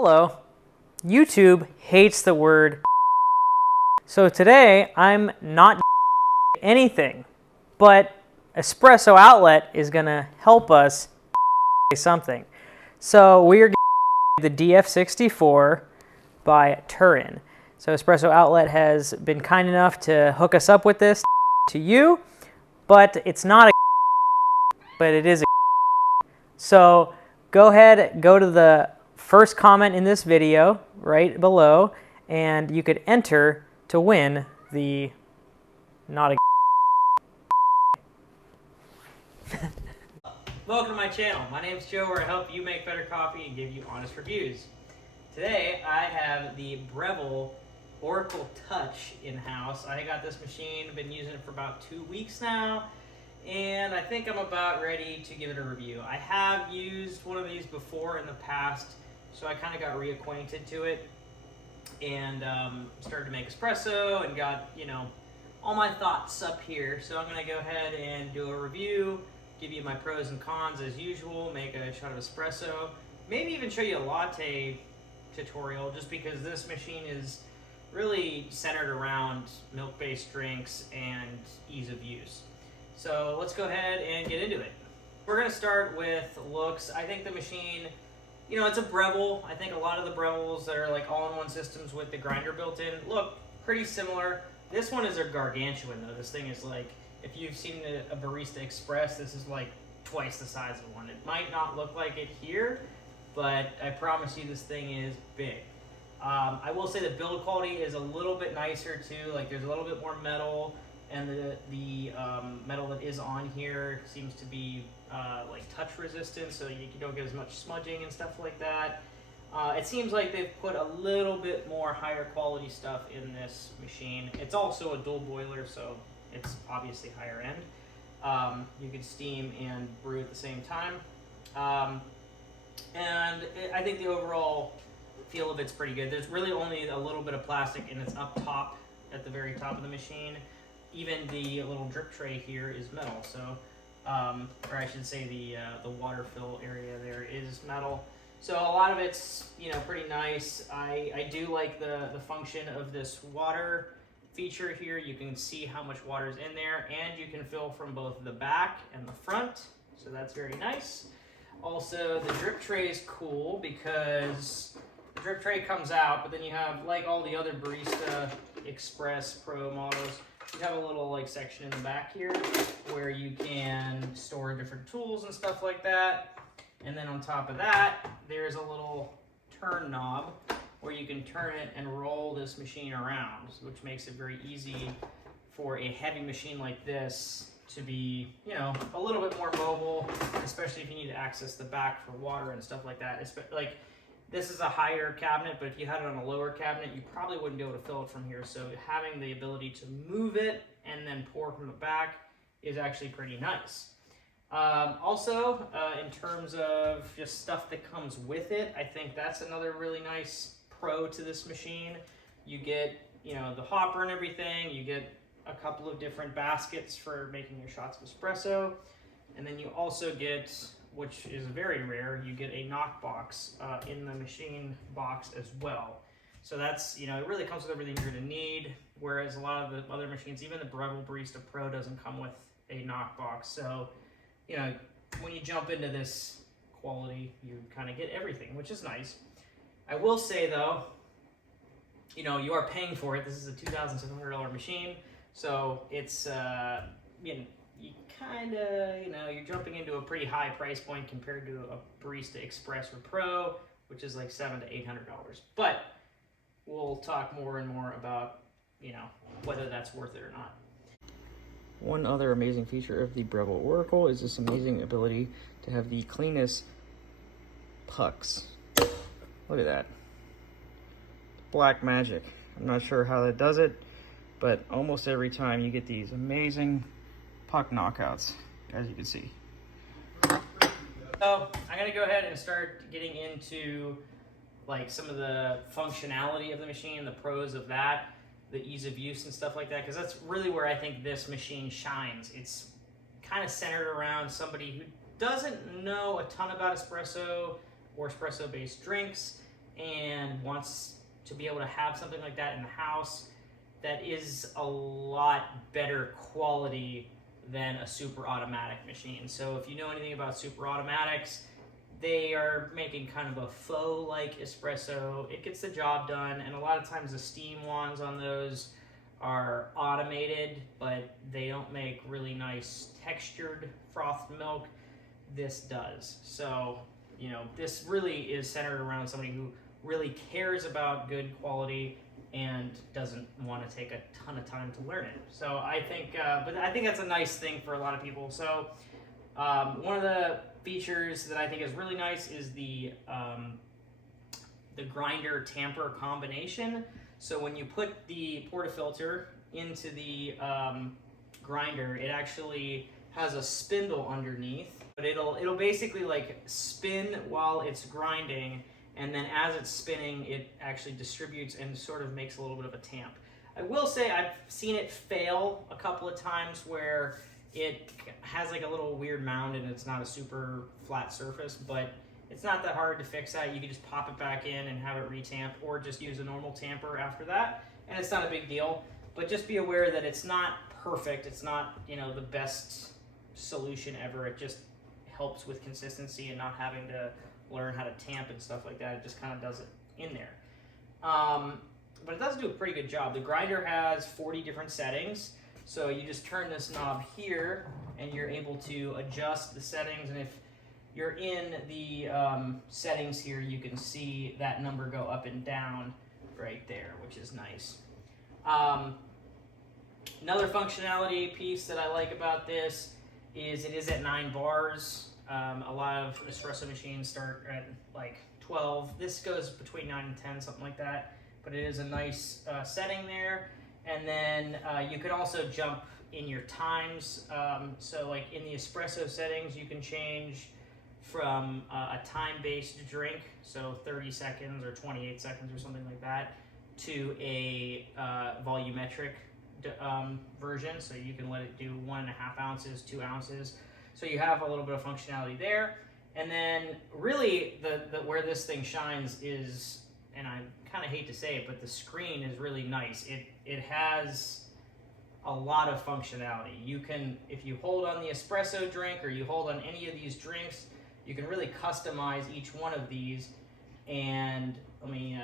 Hello. YouTube hates the word so today I'm not anything, but Espresso Outlet is gonna help us something. So we are the DF64 by Turin. So Espresso Outlet has been kind enough to hook us up with this to you, but it's not a but it is a so go ahead, go to the first comment in this video right below, and you could enter to win the not a Welcome to my channel. My name's Joe, where I help you make better coffee and give you honest reviews. Today I have the Breville Oracle Touch in-house. I got this machine, I've been using it for about 2 weeks now, and I think I'm about ready to give it a review. I have used one of these before in the past, so I kind of got reacquainted to it and started to make espresso and got, all my thoughts up here. So I'm going to go ahead and do a review, give you my pros and cons as usual, make a shot of espresso, maybe even show you a latte tutorial, just because this machine is really centered around milk-based drinks and ease of use. So let's go ahead and get into it. We're going to start with looks. I think the machine, it's a Breville. I think a lot of the Brevilles that are like all-in-one systems with the grinder built in look pretty similar. This one is a gargantuan though. This thing is like, if you've seen a Barista Express, this is like twice the size of one. It might not look like it here, but I promise you this thing is big. I will say the build quality is a little bit nicer too. Like there's a little bit more metal, and the metal that is on here seems to be like touch resistant, so you don't get as much smudging and stuff like that. It seems like they've put a little bit more higher quality stuff in this machine. It's also a dual boiler, so it's obviously higher end. You can steam and brew at the same time. I think the overall feel of it's pretty good. There's really only a little bit of plastic, and it's up top at the very top of the machine. Even the little drip tray here is metal, so, or I should say the water fill area there is metal. So a lot of it's, pretty nice. I do like the function of this water feature here. You can see how much water is in there, and you can fill from both the back and the front, so that's very nice. Also, the drip tray is cool because the drip tray comes out, but then you have, like all the other Barista Express Pro models, you have a little section in the back here where you can store different tools and stuff like that. And then on top of that, there's a little turn knob where you can turn it and roll this machine around, which makes it very easy for a heavy machine like this to be, a little bit more mobile, especially if you need to access the back for water and stuff like that. This is a higher cabinet, but if you had it on a lower cabinet, you probably wouldn't be able to fill it from here. So having the ability to move it and then pour from the back is actually pretty nice. Also, in terms of just stuff that comes with it, I think that's another really nice pro to this machine. You get, the hopper and everything. You get a couple of different baskets for making your shots of espresso. And then you also get, which is very rare, you get a knock box in the machine box as well. So that's, it really comes with everything you're gonna need, whereas a lot of the other machines, even the Breville Barista Pro doesn't come with a knock box. So, when you jump into this quality, you kind of get everything, which is nice. I will say though, you are paying for it. This is a $2,700 machine, so it's, you kind of, you're jumping into a pretty high price point compared to a Barista Express or Pro, which is like $700 to $800. But we'll talk more and more about, whether that's worth it or not. One other amazing feature of the Breville Oracle is this amazing ability to have the cleanest pucks. Look at that. Black magic. I'm not sure how that does it, but almost every time you get these amazing puck knockouts, as you can see. So I'm gonna go ahead and start getting into some of the functionality of the machine, the pros of that, the ease of use and stuff like that, because that's really where I think this machine shines. It's kind of centered around somebody who doesn't know a ton about espresso or espresso-based drinks, and wants to be able to have something like that in the house, that is a lot better quality than a super automatic machine. So if you know anything about super automatics, they are making kind of a faux-like espresso. It gets the job done, and a lot of times the steam wands on those are automated, but they don't make really nice textured frothed milk. This does. So, you know, this really is centered around somebody who really cares about good quality and doesn't want to take a ton of time to learn it. So I think, but I think that's a nice thing for a lot of people. So one of the features that I think is really nice is the grinder tamper combination. So when you put the portafilter into the grinder, it actually has a spindle underneath, but it'll basically like spin while it's grinding, and then as it's spinning, it actually distributes and sort of makes a little bit of a tamp. I will say I've seen it fail a couple of times where it has like a little weird mound and it's not a super flat surface, but it's not that hard to fix that. You can just pop it back in and have it retamp, or just use a normal tamper after that, and it's not a big deal. But just be aware that it's not perfect. It's not, you know, the best solution ever. It just helps with consistency and not having to learn how to tamp and stuff like that. It just kind of does it in there. But it does do a pretty good job. The grinder has 40 different settings. So you just turn this knob here and you're able to adjust the settings. And if you're in the settings here, you can see that number go up and down right there, which is nice. Another functionality piece that I like about this is it is at 9 bars. A lot of espresso machines start at like 12. This goes between 9 and 10, something like that. But it is a nice setting there. And then you can also jump in your times. So like in the espresso settings, you can change from a time-based drink, so 30 seconds or 28 seconds or something like that, to a volumetric version. So you can let it do 1.5 ounces, 2 ounces. So you have a little bit of functionality there. And then really the where this thing shines is, and I kind of hate to say it, but the screen is really nice. It has a lot of functionality. You can, if you hold on the espresso drink or you hold on any of these drinks, you can really customize each one of these. And let me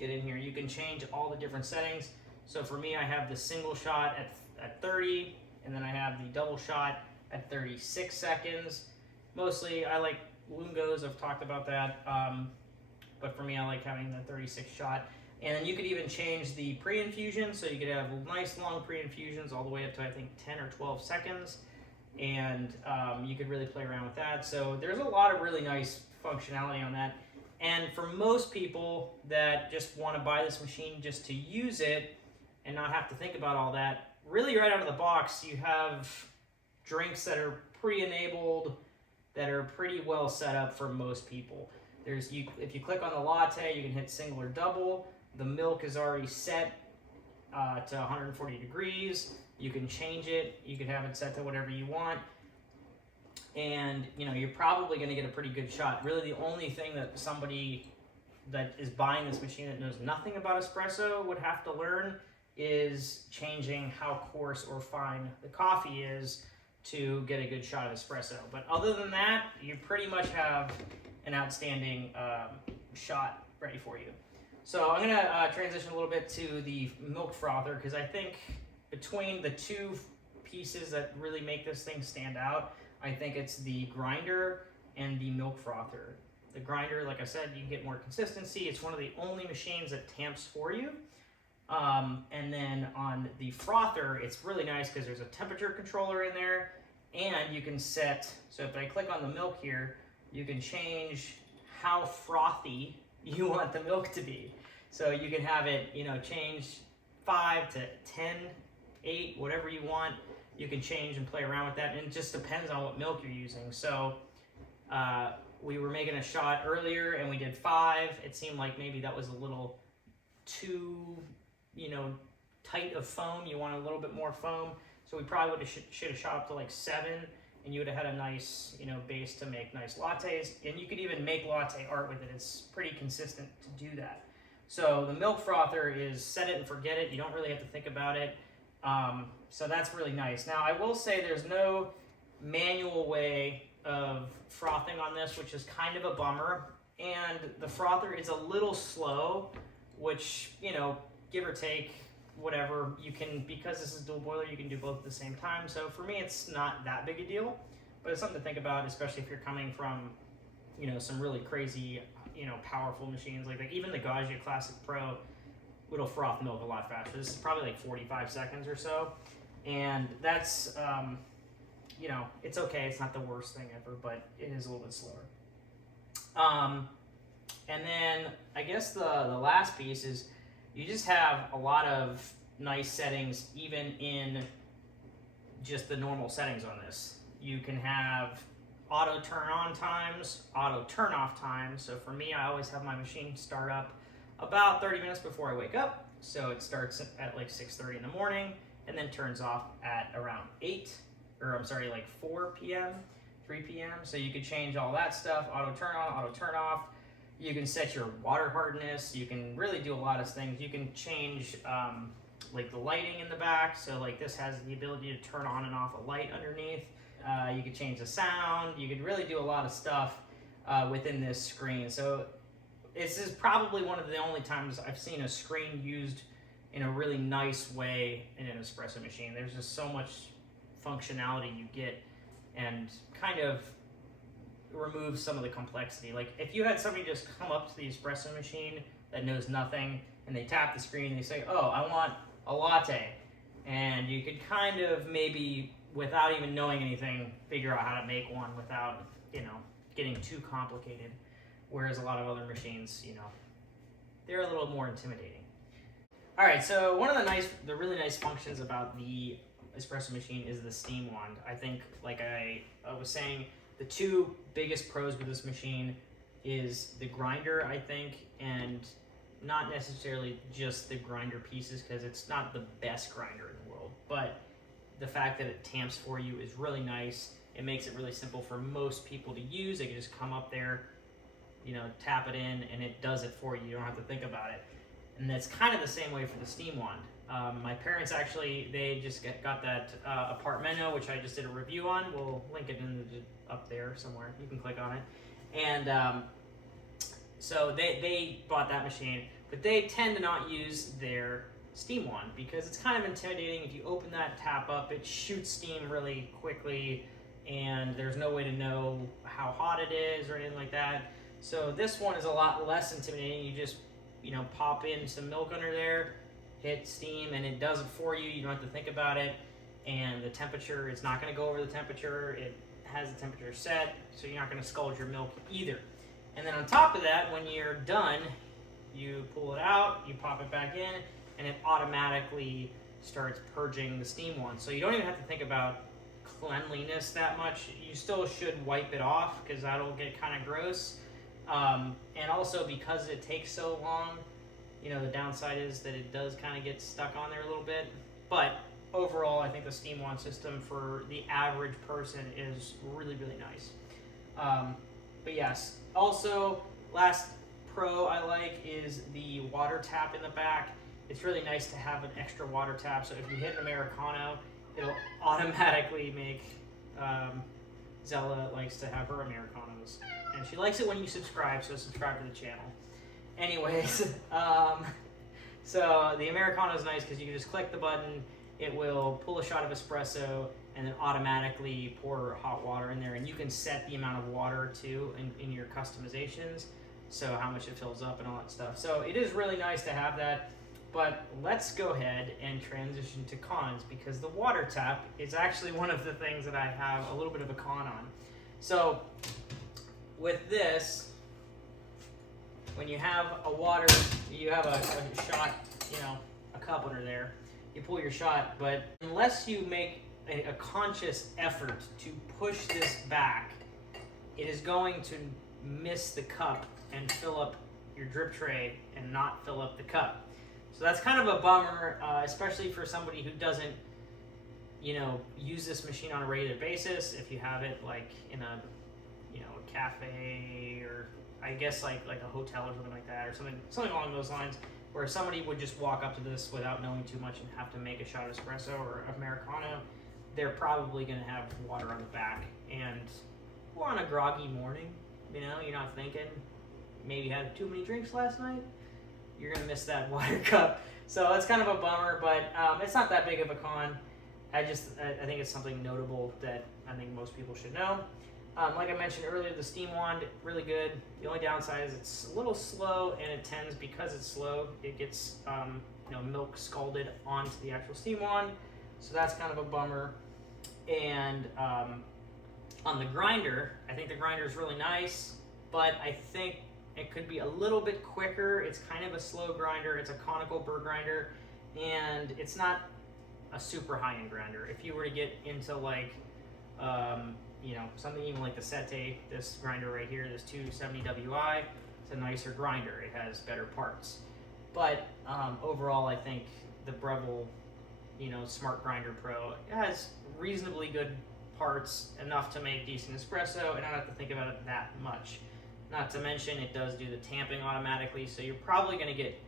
get in here. You can change all the different settings. So for me, I have the single shot at 30, and then I have the double shot at 36 seconds. Mostly I like Lungos, I've talked about that, but for me I like having the 36 shot. And then you could even change the pre-infusion, so you could have nice long pre-infusions all the way up to I think 10 or 12 seconds, and you could really play around with that. So there's a lot of really nice functionality on that. And for most people that just want to buy this machine just to use it and not have to think about all that, really right out of the box you have drinks that are pre-enabled, that are pretty well set up for most people. If you click on the latte, you can hit single or double. The milk is already set to 140 degrees. You can change it. You can have it set to whatever you want. And you know, you're probably going to get a pretty good shot. Really, the only thing that somebody that is buying this machine that knows nothing about espresso would have to learn is changing how coarse or fine the coffee is to get a good shot of espresso. But other than that, you pretty much have an outstanding shot ready for you. So I'm going to transition a little bit to the milk frother, because I think between the two pieces that really make this thing stand out, I think it's the grinder and the milk frother. The grinder, like I said, you can get more consistency. It's one of the only machines that tamps for you. And then on the frother, it's really nice because there's a temperature controller in there, and you can set, so if I click on the milk here, you can change how frothy you want the milk to be. So you can have it, you know, change 5 to 10, 8, whatever you want. You can change and play around with that, and it just depends on what milk you're using. So we were making a shot earlier and we did 5. It seemed like maybe that was a little too, you know, tight of foam. You want a little bit more foam. So we probably should have shot up to like 7, and you would have had a nice, you know, base to make nice lattes. And you could even make latte art with it. It's pretty consistent to do that. So the milk frother is set it and forget it. You don't really have to think about it. So that's really nice. Now I will say there's no manual way of frothing on this, which is kind of a bummer. And the frother is a little slow, which, you know, give or take, whatever, you can, because this is dual boiler, you can do both at the same time. So for me, it's not that big a deal, but it's something to think about, especially if you're coming from, you know, some really crazy, you know, powerful machines like even the Gaggia Classic Pro, it'll froth milk a lot faster. This is probably like 45 seconds or so, and that's, you know, it's okay. It's not the worst thing ever, but it is a little bit slower. And then I guess the last piece is you just have a lot of nice settings even in just the normal settings on this. You can have auto turn on times, auto turn off times. So for me, I always have my machine start up about 30 minutes before I wake up. So it starts at like 6:30 in the morning and then turns off at around 4 p.m., 3 p.m. So you could change all that stuff, auto turn on, auto turn off. You can set your water hardness. You can really do a lot of things. You can change like the lighting in the back. So like this has the ability to turn on and off a light underneath. You could change the sound. You could really do a lot of stuff within this screen. So this is probably one of the only times I've seen a screen used in a really nice way in an espresso machine. There's just so much functionality you get and kind of remove some of the complexity. Like if you had somebody just come up to the espresso machine that knows nothing and they tap the screen and they say, oh, I want a latte, and you could kind of maybe, without even knowing anything, figure out how to make one without, you know, getting too complicated. Whereas a lot of other machines, you know, they're a little more intimidating. All right, so one of the really nice functions about the espresso machine is the steam wand. I think, like I was saying, the two biggest pros with this machine is the grinder, I think, and not necessarily just the grinder pieces, because it's not the best grinder in the world, but the fact that it tamps for you is really nice. It makes it really simple for most people to use. They can just come up there, you know, tap it in, and it does it for you. You don't have to think about it. And that's kind of the same way for the steam wand. My parents actually, they just got that Apartmento, which I just did a review on. We'll link it up there somewhere. You can click on it. And so they bought that machine, but they tend to not use their steam wand because it's kind of intimidating. If you open that tap up, it shoots steam really quickly, and there's no way to know how hot it is or anything like that. So this one is a lot less intimidating. You just, you know, pop in some milk under there, hit steam, and it does it for you. You don't have to think about it. And the temperature, it's not going to go over the temperature. It has the temperature set, so you're not going to scald your milk either. And then on top of that, when you're done, you pull it out, you pop it back in, and it automatically starts purging the steam wand. So you don't even have to think about cleanliness that much. You still should wipe it off because that'll get kind of gross. And also because it takes so long, you know, the downside is that it does kind of get stuck on there a little bit. But overall, I think the steam wand system for the average person is really, really nice. But yes, also last pro I like is the water tap in the back. It's really nice to have an extra water tap. So if you hit an Americano, it'll automatically make, Zella likes to have her Americanos. And she likes it when you subscribe, so subscribe to the channel. Anyways, so the Americano is nice because you can just click the button, it will pull a shot of espresso, and then automatically pour hot water in there. And you can set the amount of water too in your customizations, so how much it fills up and all that stuff. So it is really nice to have that. But let's go ahead and transition to cons, because the water tap is actually one of the things that I have a little bit of a con on. So with this, when you have a water, you have a shot, you know, a cup under there, you pull your shot, but unless you make a conscious effort to push this back, it is going to miss the cup and fill up your drip tray and not fill up the cup. So that's kind of a bummer, especially for somebody who doesn't use this machine on a regular basis, if you have it like in a, a cafe, or I guess like a hotel or something like that, or something along those lines, where somebody would just walk up to this without knowing too much and have to make a shot of espresso or Americano, they're probably going to have water on the back. And on a groggy morning, you're not thinking, maybe had too many drinks last night, you're going to miss that water cup. So it's kind of a bummer, but it's not that big of a con. I think it's something notable that I think most people should know. Like I mentioned earlier, the steam wand, really good. The only downside is it's a little slow, and it tends, because it's slow, it gets milk scalded onto the actual steam wand. So that's kind of a bummer. And on the grinder, I think the grinder is really nice, but I think it could be a little bit quicker. It's kind of a slow grinder. It's a conical burr grinder, and it's not a super high-end grinder. If you were to get into like, something even like the Sette, this grinder right here, this 270 WI, it's a nicer grinder. It has better parts. But overall, I think the Breville, Smart Grinder Pro has reasonably good parts, enough to make decent espresso, and I don't have to think about it that much. Not to mention, it does do the tamping automatically, so you're probably going to get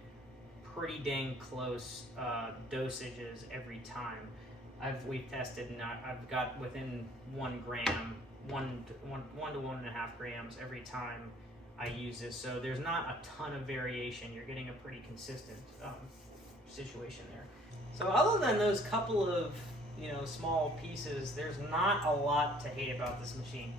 pretty dang close dosages every time. We've tested, and I've got within 1 gram, 1 to 1.5 grams every time I use this. So there's not a ton of variation. You're getting a pretty consistent situation there. So other than those couple of small pieces, there's not a lot to hate about this machine.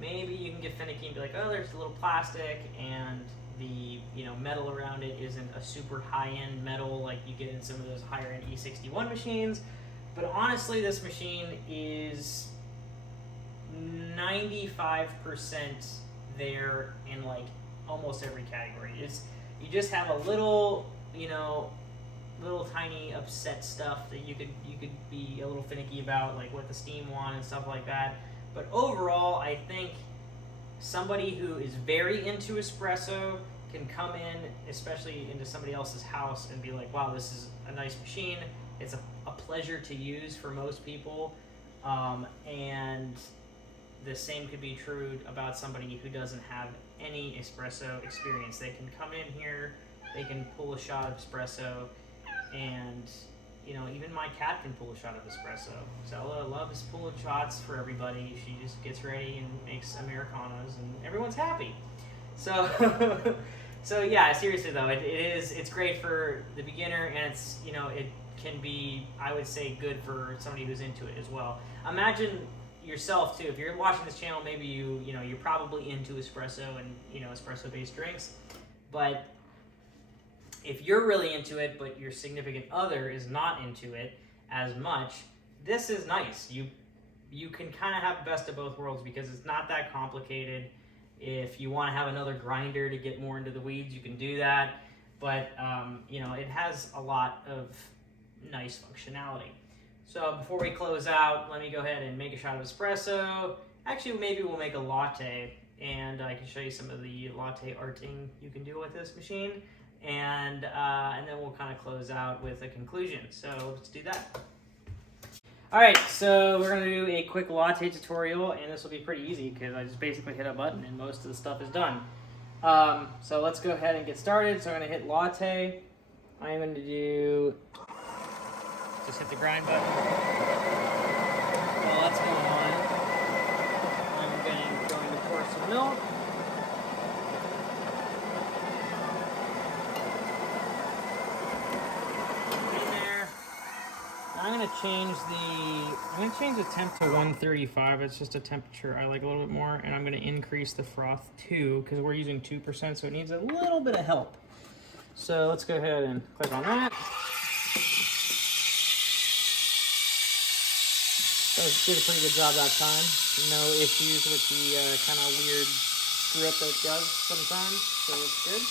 Maybe you can get finicky and be like, oh, there's a little plastic, and the metal around it isn't a super high-end metal like you get in some of those higher-end E61 machines. But honestly, this machine is 95% there in like almost every category. You just have a little tiny upset stuff that you could be a little finicky about, like with the steam wand and stuff like that. But overall, I think somebody who is very into espresso can come in, especially into somebody else's house, and be like, wow, this is a nice machine. It's a pleasure to use for most people. And the same could be true about somebody who doesn't have any espresso experience. They can come in here, they can pull a shot of espresso, and even my cat can pull a shot of espresso. Zella loves pulling shots for everybody. She just gets ready and makes Americanos, and everyone's happy. So, so yeah, seriously though, it's great for the beginner, and it's it can be, I would say, good for somebody who's into it as well. Imagine yourself too. If you're watching this channel, maybe you're probably into espresso and espresso-based drinks, but if you're really into it, but your significant other is not into it as much, this is nice. You can kind of have the best of both worlds, because it's not that complicated. If you want to have another grinder to get more into the weeds, you can do that. But it has a lot of nice functionality. So before we close out, let me go ahead and make a shot of espresso. Actually, maybe we'll make a latte, and I can show you some of the latte arting you can do with this machine. And then we'll kind of close out with a conclusion. So let's do that. All right, so we're gonna do a quick latte tutorial, and this will be pretty easy because I just basically hit a button and most of the stuff is done. So let's go ahead and get started. So I'm gonna hit latte. I'm gonna do, just hit the grind button. While that's going on, I'm going to pour some milk. I'm gonna change the temp to 135. It's just a temperature I like a little bit more, and I'm gonna increase the froth too, because we're using 2%, so it needs a little bit of help. So let's go ahead and click on that. So it did a pretty good job that time. No issues with the kind of weird screw up that it does sometimes, so it's good.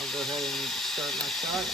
I'll go ahead and start my shot.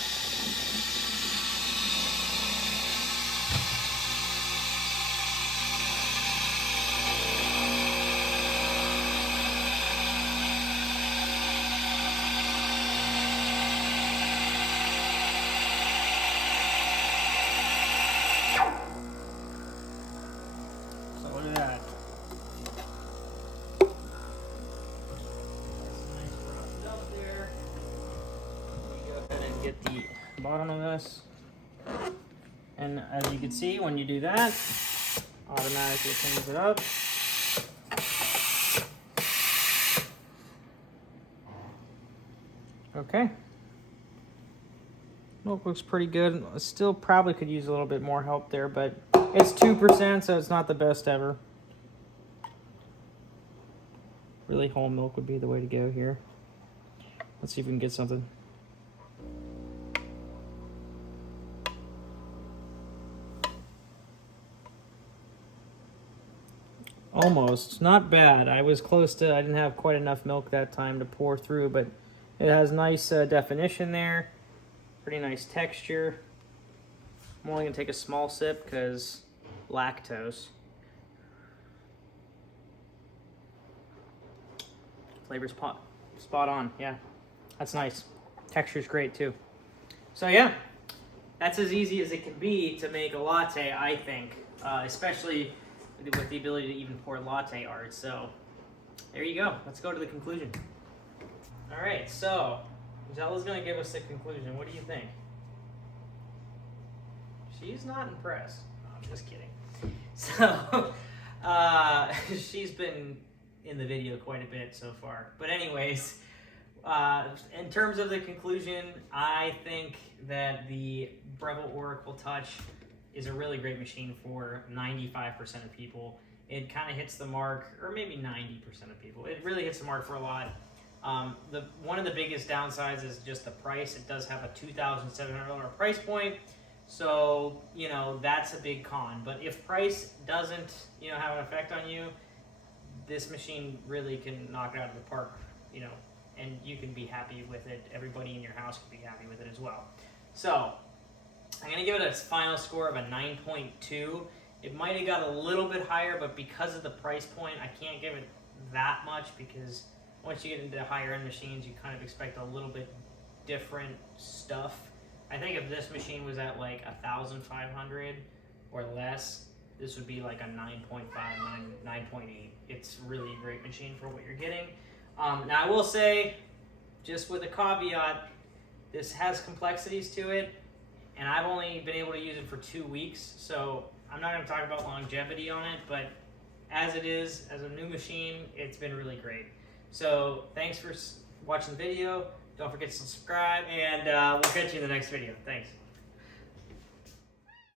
get the bottom of this. And as you can see, when you do that, automatically cleans it up. Okay. Milk looks pretty good. Still probably could use a little bit more help there, but it's 2%, so it's not the best ever. Really, whole milk would be the way to go here. Let's see if we can get something. Almost. Not bad. I was close to, I didn't have quite enough milk that time to pour through, but it has nice definition there. Pretty nice texture. I'm only going to take a small sip because lactose. Flavor's spot on, yeah. That's nice. Texture's great too. So yeah, that's as easy as it can be to make a latte, I think. Especially with the ability to even pour latte art. So there you go. Let's go to the conclusion. All right, so Zella's going to give us the conclusion. What do you think? She's not impressed. No, I'm just kidding. So, she's been in the video quite a bit so far. But anyways, in terms of the conclusion, I think that the Breville Oracle Touch is a really great machine for 95% of people. It kind of hits the mark, or maybe 90% of people. It really hits the mark for a lot. One of the biggest downsides is just the price. It does have a $2,700 price point, so you know that's a big con. But if price doesn't, you know, have an effect on you, this machine really can knock it out of the park, you know, and you can be happy with it. Everybody in your house can be happy with it as well. So I'm gonna give it a final score of a 9.2. It might have got a little bit higher, but because of the price point, I can't give it that much because once you get into higher end machines, you kind of expect a little bit different stuff. I think if this machine was at like 1,500 or less, this would be like a 9.5, 9.8. It's really a great machine for what you're getting. Now I will say, just with a caveat, this has complexities to it, and I've only been able to use it for 2 weeks, so I'm not going to talk about longevity on it, but as it is, as a new machine, it's been really great. So thanks for watching the video. Don't forget to subscribe, and we'll catch you in the next video. Thanks.